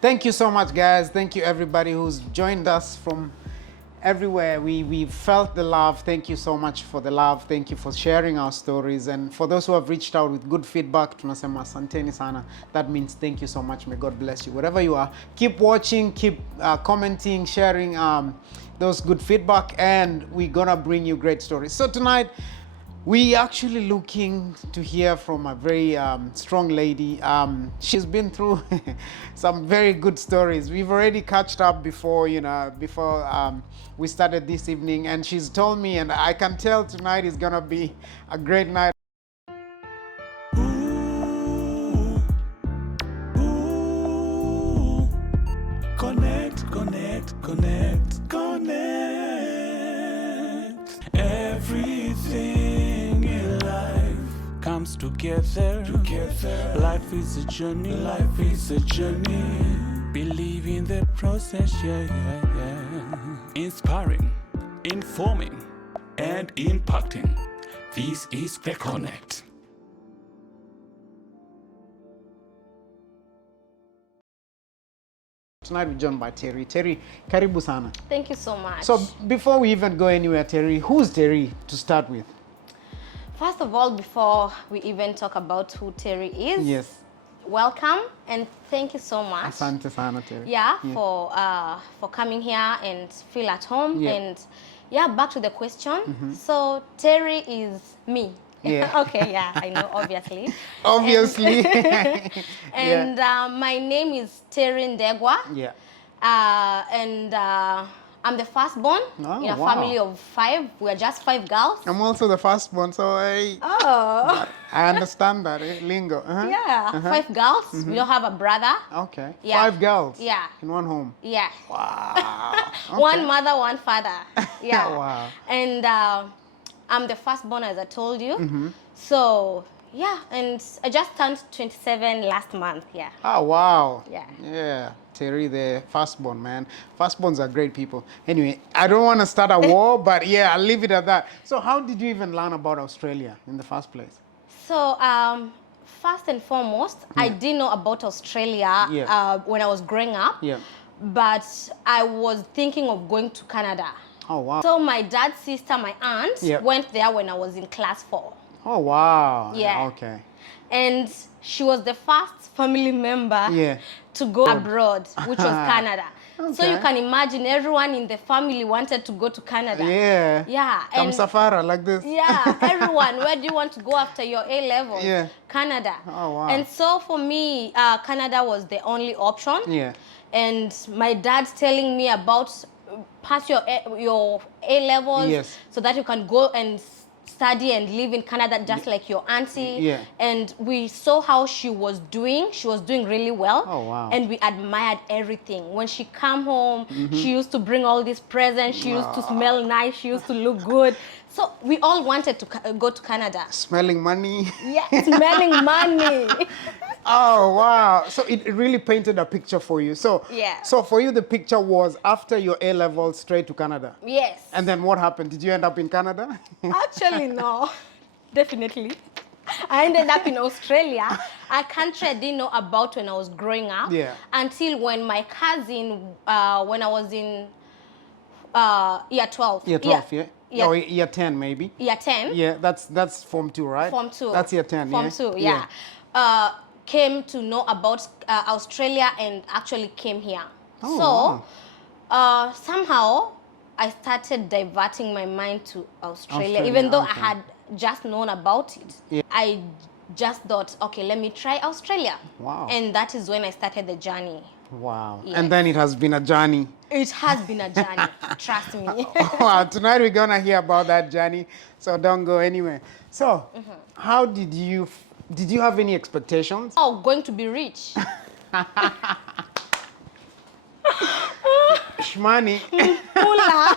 Thank you so much, guys. Thank you, everybody who's joined us from everywhere. We felt the love. Thank you so much for the love. Thank you for sharing our stories. And for those who have reached out with good feedback, tunasema asanteni sana. That means thank you so much. May God bless you. Wherever you are, keep watching, keep commenting, sharing those good feedback, and we're gonna bring you great stories. So tonight, we actually looking to hear from a very strong lady. She's been through some very good stories. We've already catched up before, before we started this evening, and she's told me, and I can tell tonight is gonna be a great night. Connect, connect, connect, connect. Everything in life comes together. Life is a journey. Life is a journey. Believe in the process, yeah. Inspiring, informing, and impacting. This is the Connect. Tonight we're joined by Terry. Terry, karibu sana. Thank you so much. So before we even go anywhere, Terry, who's Terry to start with? First of all, before we even talk about who Terry is, Yes. welcome and thank you so much. Asante sana, Terry. Yeah, for coming here and feel at home. Yeah. And yeah, back to the question. So Terry is me. Yeah. Okay, yeah, I know, obviously. Obviously. And my name is Terry Ndegwa. Yeah. And I'm the firstborn in a wow. family of 5. We're just 5 girls. I'm also the firstborn, so I understand that lingo. Yeah, 5 girls. We don't have a brother. Okay. Yeah. 5 girls. Yeah. In one home. Yeah. Wow. Okay. One mother, one father. Yeah. Wow. And I'm the firstborn, as I told you. So yeah, and I just turned 27 last month. Yeah. Oh wow. Yeah. Yeah. Terry, the firstborn, man. Firstborns are great people. Anyway, I don't want to start a war, but yeah, I'll leave it at that. So how did you even learn about Australia in the first place? So first and foremost, I didn't know about Australia when I was growing up. Yeah. But I was thinking of going to Canada. Oh wow. So my dad's sister, my aunt, Yeah. went there when I was in class 4. Oh wow. Yeah. Okay. And she was the first family member Yeah. to go abroad, which was Canada. So you Okay. can imagine everyone in the family wanted to go to Canada. Yeah. Yeah. Come safara like this. Yeah, everyone, where do you want to go after your A levels? Yeah. Canada. Oh, wow. And so for me, Canada was the only option. Yeah. And my dad's telling me about pass your A levels, Yes. so that you can go and study and live in Canada just like your auntie. Yeah. And we saw how she was doing. She was doing really well. Oh, wow. And we admired everything. When she come home, she used to bring all these presents. She used to smell nice. She used to look good. So we all wanted to go to Canada. Smelling money. Yeah, smelling money. Oh wow! So it really painted a picture for you. So Yeah. So for you, the picture was after your A level, straight to Canada. Yes. And then what happened? Did you end up in Canada? Actually, no. Definitely. I ended up in Australia, a country I didn't know about when I was growing up. Yeah. Until when my cousin, when I was in year 12. Year 12, yeah. Yeah. Or year 10, maybe. Year 10. Yeah, that's Form 2, right? Form 2. That's year 10, Form yeah. 2, yeah. Came to know about Australia and actually came here. Oh, So somehow I started diverting my mind to Australia, even though okay. I had just known about it. Yeah. I just thought, okay, let me try Australia. Wow. And that is when I started the journey. Wow. Yes. And then it has been a journey. It has been a journey, trust me. Wow, tonight we're gonna hear about that journey, so don't go anywhere. So, how did you have any expectations? Oh, going to be rich. Shmani. Pula.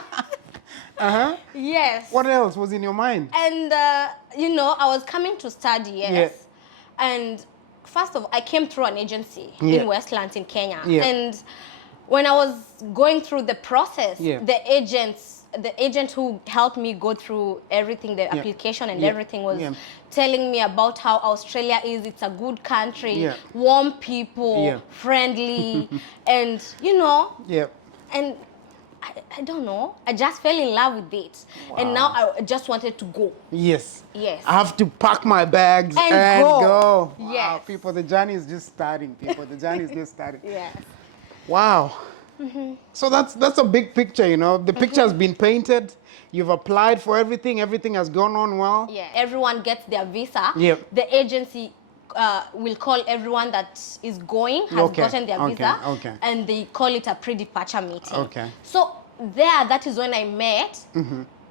Uh-huh. Yes. What else was in your mind? And, I was coming to study, yes. Yeah. And first of all, I came through an agency Yeah. in Westlands in Kenya. Yeah. And when I was going through the process, Yeah. the agents the agent who helped me go through everything, the application and everything, was telling me about how Australia is. It's a good country, warm people, friendly, and you know, and I don't know. I just fell in love with it, and now I just wanted to go. Yes. Yes. I have to pack my bags and go. Wow, Yes. people, the journey is just starting. People, the journey is just starting. Yes. Wow. So that's a big picture, you know. The picture has been painted. You've applied for everything. Everything has gone on well. Yeah. Everyone gets their visa. Yep. The agency will call everyone that is going, has gotten their visa, and they call it a pre-departure meeting. Okay. So there, that is when I met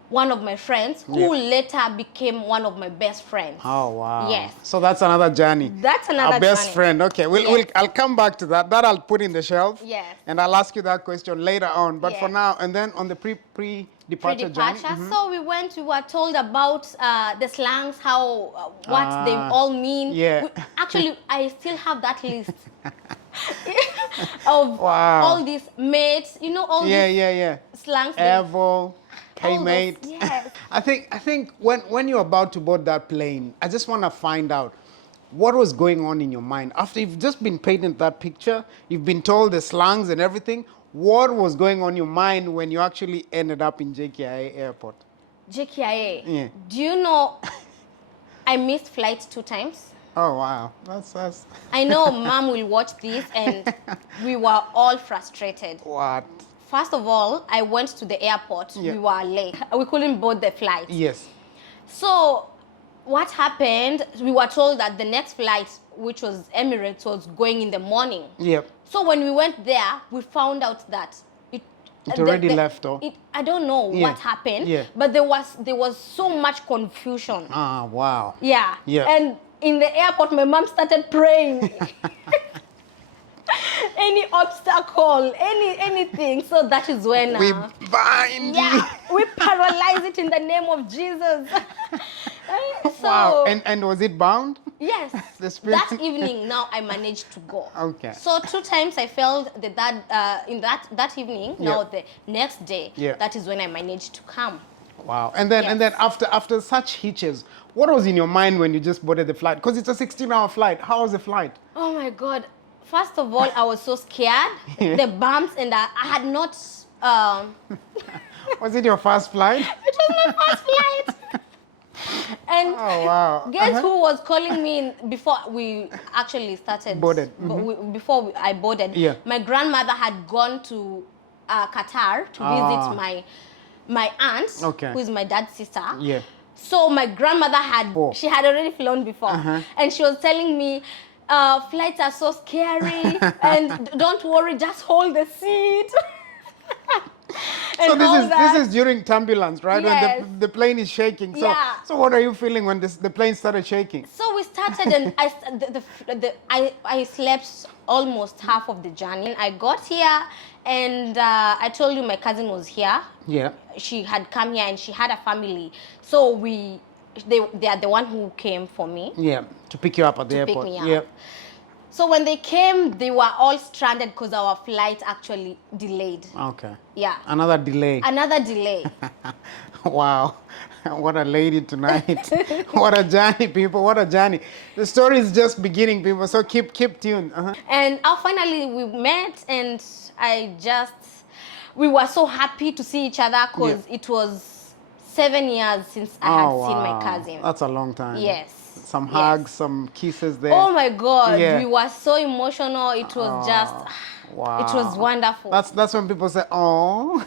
one of my friends who later became one of my best friends. Oh, wow. Yes. So that's another journey. That's another Our best journey. friend. Okay, I'll come back to that. That I'll put in the shelf. Yes. And I'll ask you that question later on. But for now, and then on the pre-departure journey. So we were told about the slangs, how, what they all mean. Yeah. Actually, I still have that list of all these mates, you know, all these slangs. Evo, K-mate. Yes. I think when you're about to board that plane, I just want to find out what was going on in your mind. After you've just been painted that picture, you've been told the slangs and everything, what was going on in your mind when you actually ended up in JKIA airport? JKIA? Yeah. Do you know, I missed flights 2 times. Oh, wow. That's... I know Mom will watch this, and we were all frustrated. What? First of all, I went to the airport. We were late. We couldn't board the flight. Yes. So what happened, we were told that the next flight, which was Emirates, was going in the morning. Yep. So when we went there, we found out that it already left, or? I don't know what happened, but there was so much confusion. Ah, wow. Yeah. Yeah. And in the airport, my mom started praying. Any obstacle, anything. So that is when we bind you. We paralyze it in the name of Jesus. So, wow. And was it bound? Yes. The spirit. That evening, now I managed to go. Okay. So 2 times I failed in that evening. Now the next day, that is when I managed to come. Wow. And then after such hitches, what was in your mind when you just boarded the flight? Because it's a 16-hour flight. How was the flight? Oh my God. First of all, I was so scared. The bumps, and I had not... Was it your first flight? It was my first flight. And oh, wow. Guess who was calling me before we actually started? Boarded. Before I boarded. Yeah. My grandmother had gone to Qatar to visit my aunt, who is my dad's sister. Yeah. So my grandmother had already flown before. And she was telling me, flights are so scary, and don't worry, just hold the seat. So this is during turbulence, right? Yes. When the plane is shaking. So so what are you feeling when the plane started shaking? So we started, and I slept almost half of the journey. I got here, and I told you my cousin was here. Yeah. She had come here, and she had a family. So they are the one who came for me. Yeah, to pick you up at the airport. Pick me up. So when they came, they were all stranded because our flight actually delayed. Okay. Yeah. Another delay. Another delay. Wow. What a lady tonight. What a journey, people. What a journey. The story is just beginning, people. So keep tuned. And finally we met, and we were so happy to see each other because it was 7 years since I had seen my cousin. That's a long time. Yes. Some hugs, some kisses there. Oh my God, we were so emotional. It was just, wow. It was wonderful. That's when people say, oh.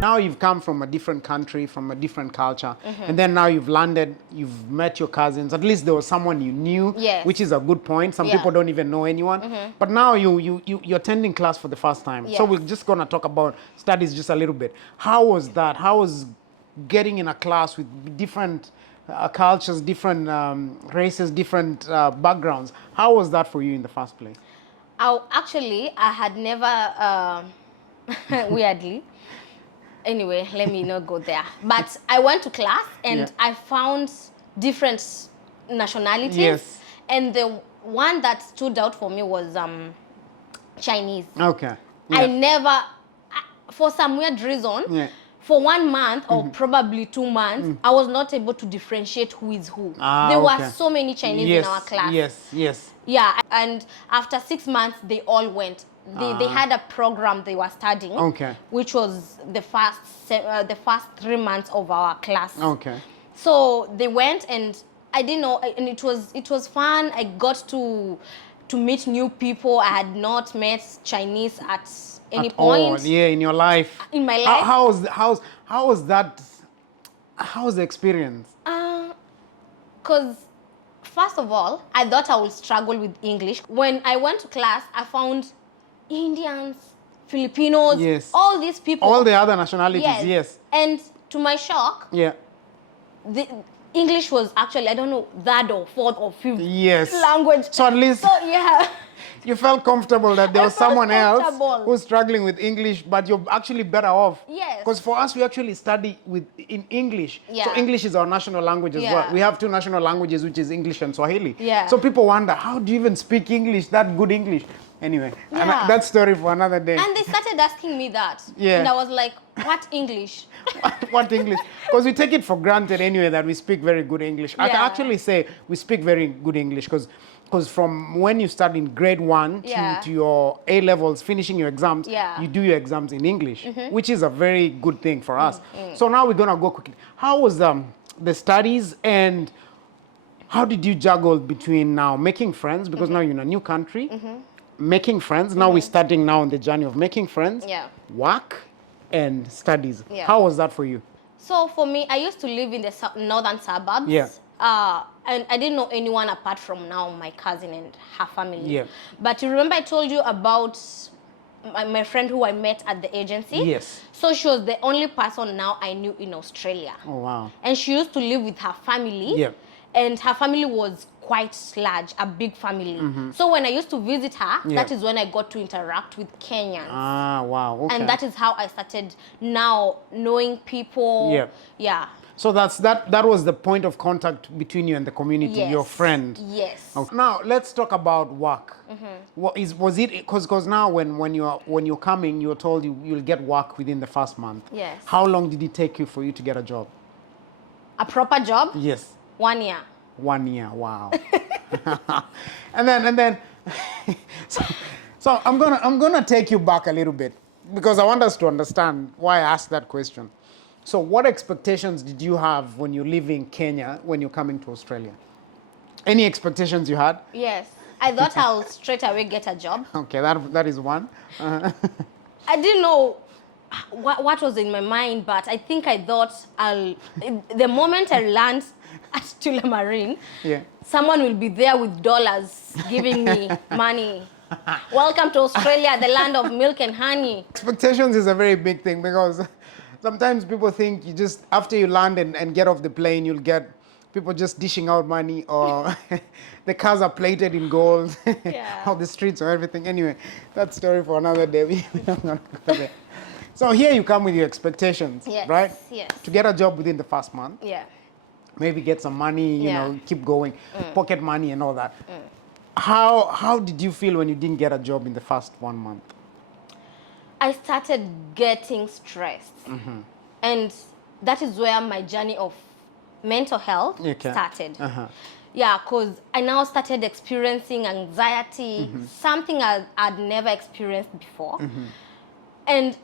Now you've come from a different country, from a different culture, and then now you've landed, you've met your cousins. At least there was someone you knew, which is a good point. Some people don't even know anyone. But now you're attending class for the first time. So we're just going to talk about studies just a little bit. How was that? How was getting in a class with different cultures, different races, different backgrounds? How was that for you in the first place? Actually, I had never, weirdly, anyway, let me not go there. But I went to class, and I found different nationalities. Yes. And one that stood out for me was Chinese. Okay. I never, for some weird reason, for 1 month or probably 2 months, I was not able to differentiate who is who. There were so many Chinese in our class. Yes. Yeah, and after 6 months, they all went. They had a program they were studying, which was the first 3 months of our class. Okay. So they went, and I didn't know, and it was fun. I got to meet new people. I had not met Chinese at any point. All. Yeah, in your life. In my life. How was that? How was the experience? Because first of all, I thought I would struggle with English. When I went to class, I found Indians, Filipinos, all these people. All the other nationalities, yes. And to my shock, the English was actually, I don't know, third or fourth or fifth language. So at least you felt comfortable that there was someone else who's struggling with English, but you're actually better off. Yes. Because for us, we actually study in English. So English is our national language as well. We have 2 national languages, which is English and Swahili. So people wonder, how do you even speak English, that good English? Anyway, that story for another day. And they started asking me that. And I was like, what English? What English? Because we take it for granted anyway that we speak very good English. I can actually say we speak very good English because from when you start in grade 1 to your A levels, finishing your exams, you do your exams in English, which is a very good thing for us. So now we're gonna go quickly. How was the studies, and how did you juggle between now making friends, because now you're in a new country, making friends, now we're starting now on the journey of making friends, work and studies. How was that for you? So for me, I used to live in the northern suburbs. And I didn't know anyone apart from now my cousin and her family. But you remember I told you about my friend who I met at the agency? So she was the only person now I knew in Australia. Oh, wow. And she used to live with her family. And her family was quite large, a big family. So when I used to visit her, that is when I got to interact with Kenyans. Ah, wow. Okay. And that is how I started now knowing people. So that was the point of contact between you and the community, your friend. Okay. Now let's talk about work. Was it because now when you're coming, you're told you'll get work within the first month. How long did it take you for you to get a job? A proper job? 1 year. 1 year, wow. and then so I'm gonna take you back a little bit because I want us to understand why I asked that question. So what expectations did you have when you live in Kenya when you're coming to Australia? Any expectations you had? Yes. I thought I'll straight away get a job. Okay, that is one. I didn't know what was in my mind, but I think I thought the moment I land at Tula Marine, someone will be there with dollars giving me money. Welcome to Australia, the land of milk and honey. Expectations is a very big thing because sometimes people think you just, after you land and get off the plane, you'll get people just dishing out money, or the cars are plated in gold, or the streets or everything. Anyway, that story for another day. We're not gonna go there. So here you come with your expectations, right? To get a job within the first month. Maybe get some money, you know, keep going, pocket money and all that. How did you feel when you didn't get a job in the first 1 month? I started getting stressed. And that is where my journey of mental health started. Because I now started experiencing anxiety, something I'd never experienced before. And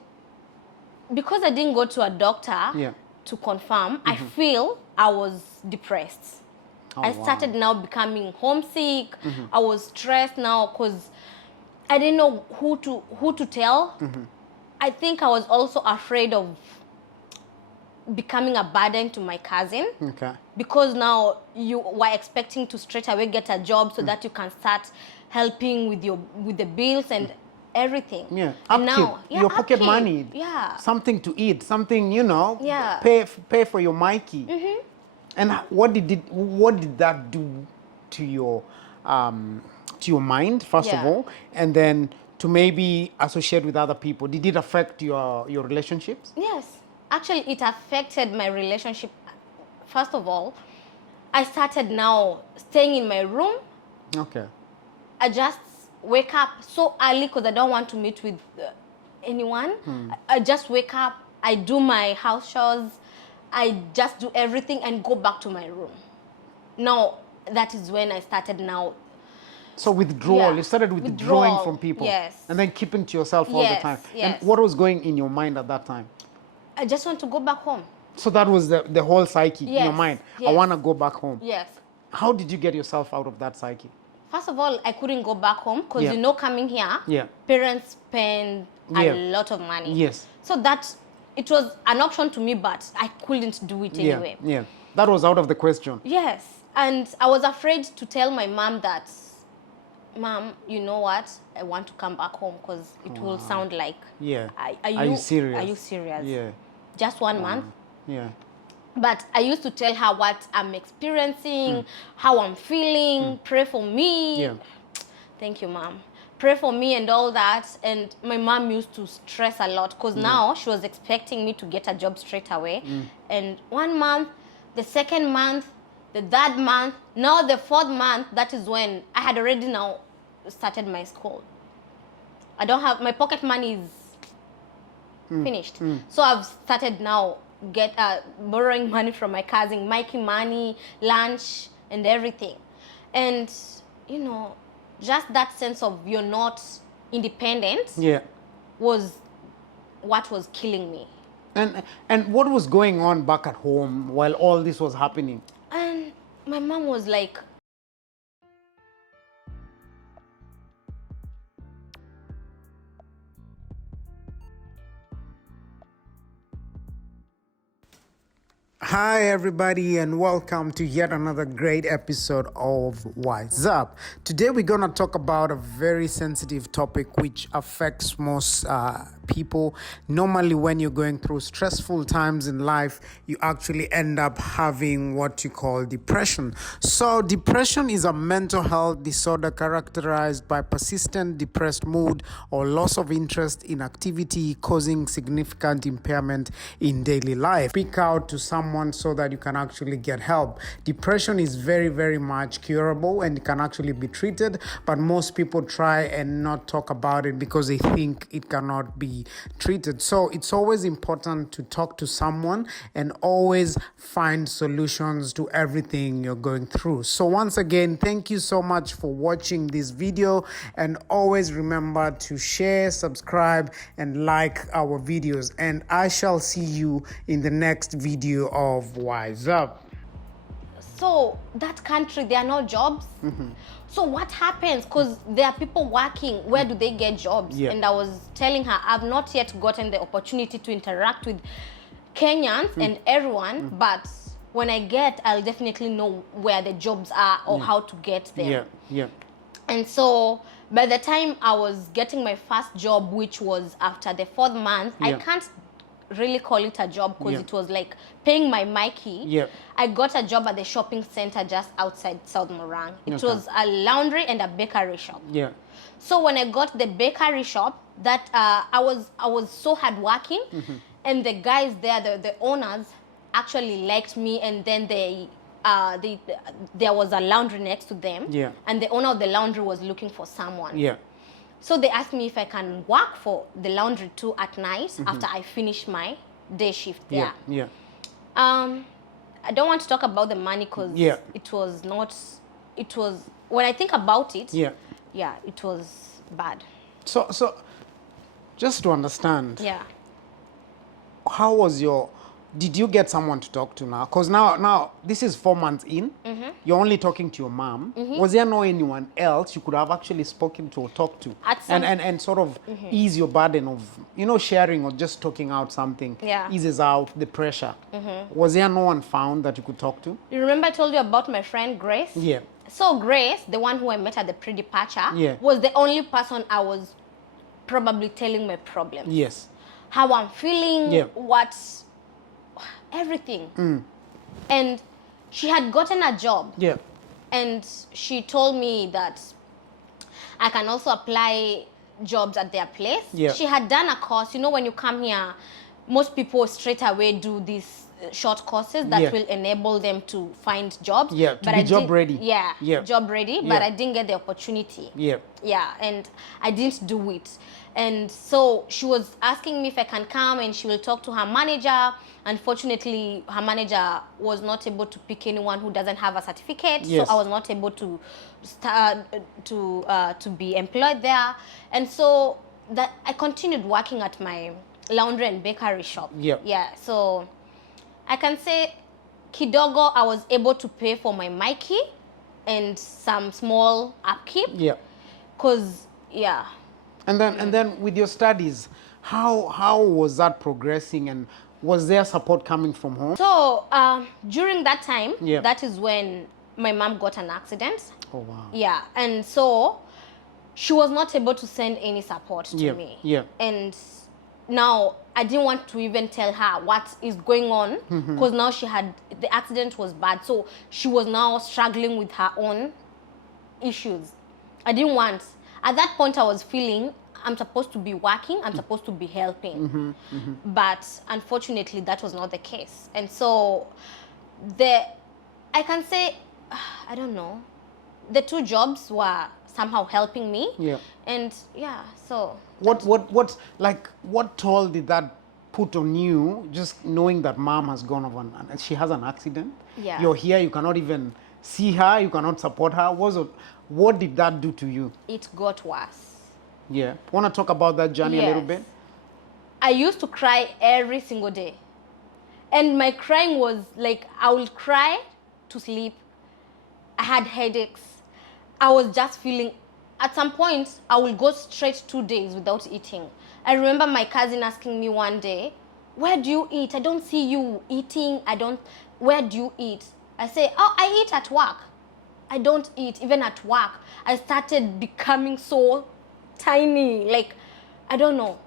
because I didn't go to a doctor to confirm, I feel I was depressed. I started now becoming homesick. I was stressed now because I didn't know who to tell. I think I was also afraid of becoming a burden to my cousin. Because now you were expecting to straight away get a job so that you can start helping with the bills and everything. And now your pocket money. Something to eat, something, you know, pay for your Mikey. And what did that do to your mind, first of all, and then to maybe associate with other people? Did it affect your relationships? Yes, actually it affected my relationship. First of all, I started now staying in my room. I just wake up so early because I don't want to meet with anyone. I just wake up, I do my house chores, I just do everything and go back to my room. Now, that is when I started now. So withdrawal, you started withdrawing from people. Yes. And then keeping to yourself all the time. Yes. And what was going in your mind at that time? I just want to go back home. So that was the whole psyche in your mind. I want to go back home. Yes. How did you get yourself out of that psyche? First of all, I couldn't go back home because, you know, coming here, parents spend a lot of money. Yes. So that, it was an option to me, but I couldn't do it anyway. Yeah. That was out of the question. Yes. And I was afraid to tell my mom that, Mom, you know what? I want to come back home because it will sound like, are you serious? Are you serious? Yeah. Just 1 month? Yeah. But I used to tell her what I'm experiencing, how I'm feeling, pray for me. Yeah. Thank you, Mom. Pray for me and all that. And my mom used to stress a lot because now she was expecting me to get a job straight away. And 1 month, the second month, the third month, now the fourth month, that is when I had already now started my school. I don't have, my pocket money is finished. So I've started now borrowing money from my cousin, making money, lunch, and everything. And, you know, just that sense of you're not independent was what was killing me. And what was going on back at home while all this was happening? And my mom was like, Hi everybody and welcome to yet another great episode of Wise Up. Today we're going to talk about a very sensitive topic which affects most people. Normally when you're going through stressful times in life, you actually end up having what you call depression. So depression is a mental health disorder characterized by persistent depressed mood or loss of interest in activity causing significant impairment in daily life. Speak out to someone so that you can actually get help. Depression is very, very much curable and it can actually be treated, but most people try and not talk about it because they think it cannot be treated. So it's always important to talk to someone and always find solutions to everything you're going through. So once again, thank you so much for watching this video, and always remember to share, subscribe, and like our videos. And I shall see you in the next video of Wise Up. So that country, there are no jobs. So what happens? Because there are people working. Where do they get jobs? And I was telling her, I've not yet gotten the opportunity to interact with Kenyans and everyone, but when I get, I'll definitely know where the jobs are or how to get them. And so by the time I was getting my first job, which was after the 4th month, I can't really call it a job because it was like paying my Mikey. I got a job at the shopping center just outside South Morang. It was a laundry and a bakery shop. So when I got the bakery shop, that I was so hardworking, and the guys there, the owners, actually liked me, and then there was a laundry next to them, and the owner of the laundry was looking for someone. So they asked me if I can work for the laundry too at night after I finish my day shift there. I don't want to talk about the money because it was not, it was, when I think about it, it was bad. So just to understand, Yeah. how was did you get someone to talk to now? Because now this is 4 months in. You're only talking to your mom. Was there no anyone else you could have actually spoken to or talked to? And sort of ease your burden of, sharing or just talking out something eases out the pressure. Was there no one found that you could talk to? You remember I told you about my friend Grace? So Grace, the one who I met at the pre-departure, was the only person I was probably telling my problems. How I'm feeling, everything. And she had gotten a job. And she told me that I can also apply jobs at their place. She had done a course. When you come here, most people straight away do this short courses that will enable them to find jobs. Yeah, to be job ready. Yeah, job ready, but I didn't get the opportunity. Yeah, and I didn't do it. And so she was asking me if I can come and she will talk to her manager. Unfortunately, her manager was not able to pick anyone who doesn't have a certificate, so I was not able to start to be employed there. And so that I continued working at my laundry and bakery shop. Yeah, so I can say kidogo I was able to pay for my Mikey and some small upkeep. Cause And then with your studies, how was that progressing, and was there support coming from home? So during that time, that is when my mom got an accident. Oh wow. Yeah, and so she was not able to send any support to me. And now I didn't want to even tell her what is going on, because now the accident was bad, so she was now struggling with her own issues. I didn't want. At that point, I was feeling I'm supposed to be working, I'm supposed to be helping. But unfortunately, that was not the case. And so I can say, I don't know, the two jobs were somehow helping me. And so. What toll did that put on you, just knowing that mom has gone over and she has an accident? You're here, you cannot even see her, you cannot support her. What did that do to you? It got worse. Want to talk about that journey a little bit? I used to cry every single day. And my crying was like, I would cry to sleep. I had headaches. I was just feeling, at some point, I will go straight 2 days without eating. I remember my cousin asking me one day, where do you eat? I don't see you eating. Where do you eat? I say, oh, I eat at work. I don't eat, even at work. I started becoming so tiny, like, I don't know.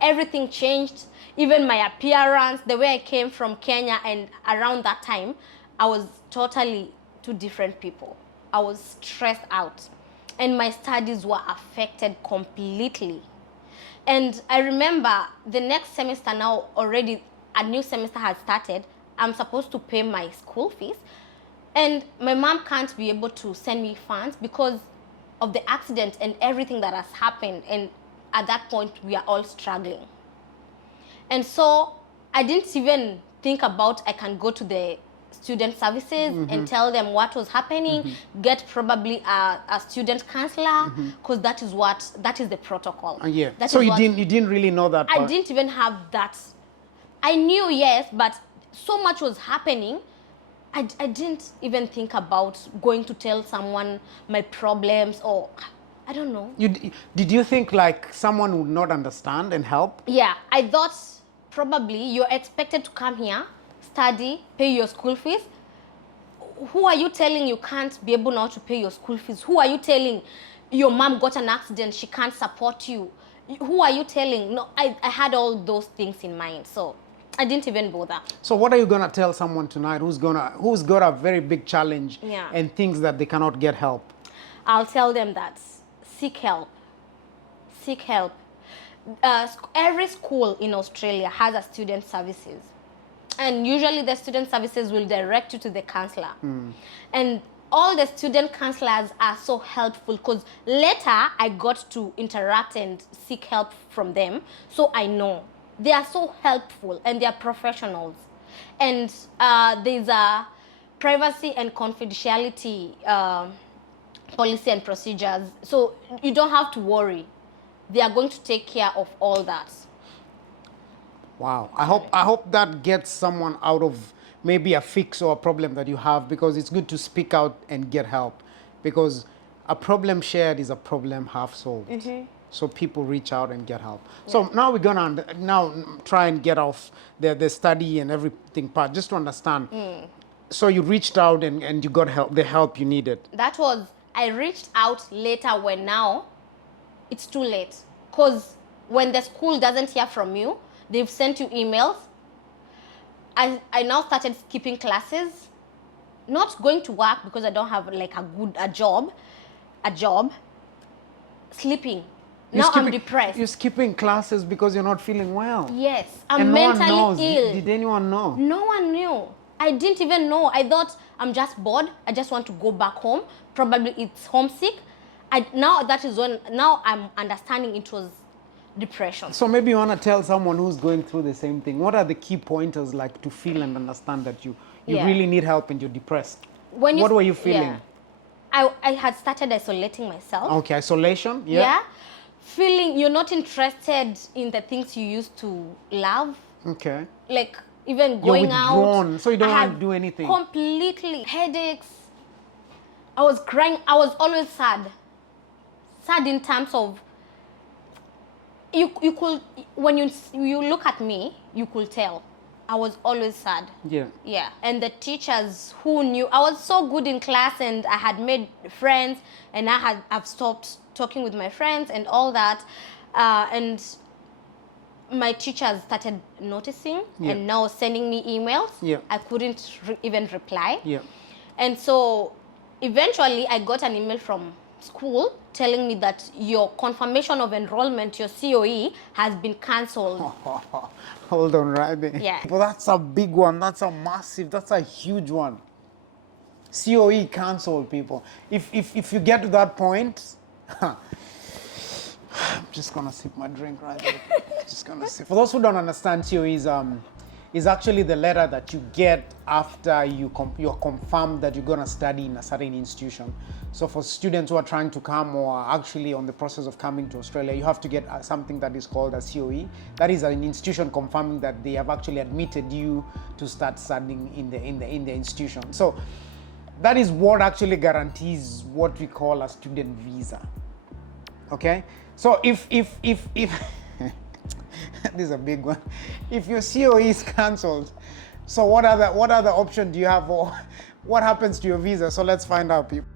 Everything changed, even my appearance, the way I came from Kenya, and around that time, I was totally two different people. I was stressed out, and my studies were affected completely. And I remember the next semester now, already a new semester had started. I'm supposed to pay my school fees, and my mom can't be able to send me funds because of the accident and everything that has happened. And at that point, we are all struggling. And so I didn't even think about I can go to the student services and tell them what was happening, get probably a student counselor, because that is the protocol. So you didn't really know that part. I didn't even have that. I knew, yes, but so much was happening. I didn't even think about going to tell someone my problems, or I don't know. Did you think like someone would not understand and help? Yeah, I thought probably you're expected to come here, study, pay your school fees. Who are you telling you can't be able now to pay your school fees? Who are you telling your mom got an accident, she can't support you? Who are you telling? No, I had all those things in mind, so I didn't even bother. So what are you gonna tell someone tonight who's got a very big challenge and thinks that they cannot get help? I'll tell them that seek help. Seek help. Every school in Australia has a student services, and usually the student services will direct you to the counselor. And all the student counselors are so helpful, because later I got to interact and seek help from them, so I know. They are so helpful and they are professionals. And there's a privacy and confidentiality policy and procedures. So you don't have to worry. They are going to take care of all that. Wow. I hope that gets someone out of maybe a fix or a problem that you have, because it's good to speak out and get help, because a problem shared is a problem half solved. So people reach out and get help. So now we're gonna try and get off the study and everything part, just to understand. So you reached out and you got help, the help you needed. I reached out later, when now it's too late. Because when the school doesn't hear from you, they've sent you emails. I now started skipping classes, not going to work because I don't have like a job, sleeping. Now I'm depressed. You're skipping classes because you're not feeling well. Yes, I'm and mentally no one knows. ill. Did anyone know? No one knew. I didn't even know. I thought I'm just bored. I just want to go back home. Probably it's homesick. Now I'm understanding it was depression. So maybe you want to tell someone who's going through the same thing. What are the key pointers like to feel and understand that you really need help and you're depressed? What were you feeling? Yeah. I had started isolating myself. Okay, isolation. Yeah. Feeling you're not interested in the things you used to love. Okay. Like even you're going withdrawn, out. so you don't want to do anything. Completely. Headaches. I was crying. I was always sad. Sad in terms of you could, when you look at me, you could tell. I was always sad. Yeah. Yeah. And the teachers who knew, I was so good in class and I had made friends and I've stopped talking with my friends and all that. And my teachers started noticing and now sending me emails. Yeah. I couldn't even reply. Yeah. And so eventually I got an email from school telling me that your confirmation of enrollment, your CoE, has been cancelled. Hold on right there. Yeah. But that's a big one. That's a massive, that's a huge one. CoE cancelled, people. If you get to that point, I'm just gonna sip my drink right there. Just gonna sip. For those who don't understand, CoE is actually the letter that you get after you're confirmed that you're gonna study in a certain institution. So for students who are trying to come or are actually on the process of coming to Australia, you have to get something that is called a CoE. That is an institution confirming that they have actually admitted you to start studying in the institution. So that is what actually guarantees what we call a student visa. Okay? So if this is a big one. If your CoE is cancelled, so what other option do you have, or what happens to your visa? So let's find out, people.